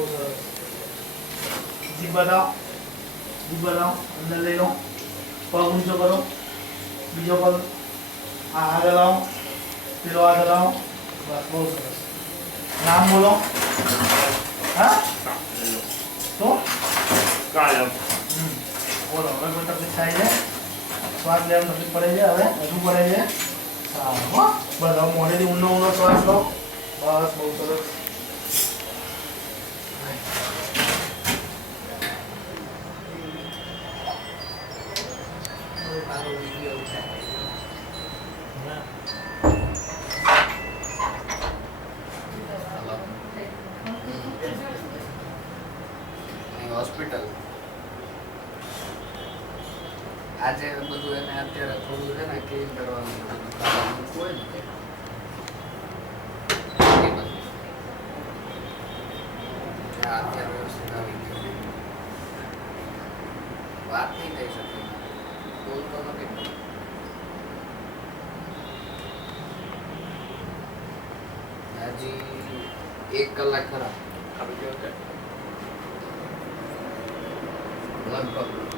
બહુ સરસ. જીભ બતાવો. જીભ બતાવો. અંદર લઈ લો. પગ ઊંચો કરો. બીજો પગ. આ હાથ હલાવો. પેલો હાથ હલાવો. બસ બહુ સરસ. નામ બોલો. હા શું? કાયમ. બોલો હવે કોઈ તકલીફ થાય છે? શ્વાસ લેવામાં તકલીફ પડે છે? હવે હજુ પડે છે? સારું હો. બસ હવે મોઢેથી ઊંડો શ્વાસ લો. બસ બહુ સરસ. હોસ્પિટલ આજે બધું એને અત્યારે થોડું છે ને ક્લીન કરવાનું હોય ને અત્યારે વ્યવસ્થિત આવી ગયું. વાત નહીં થઈ શકે, બોલતો નથી. હજી 1 કલાક ખરા આવી ગયો છે લગભગ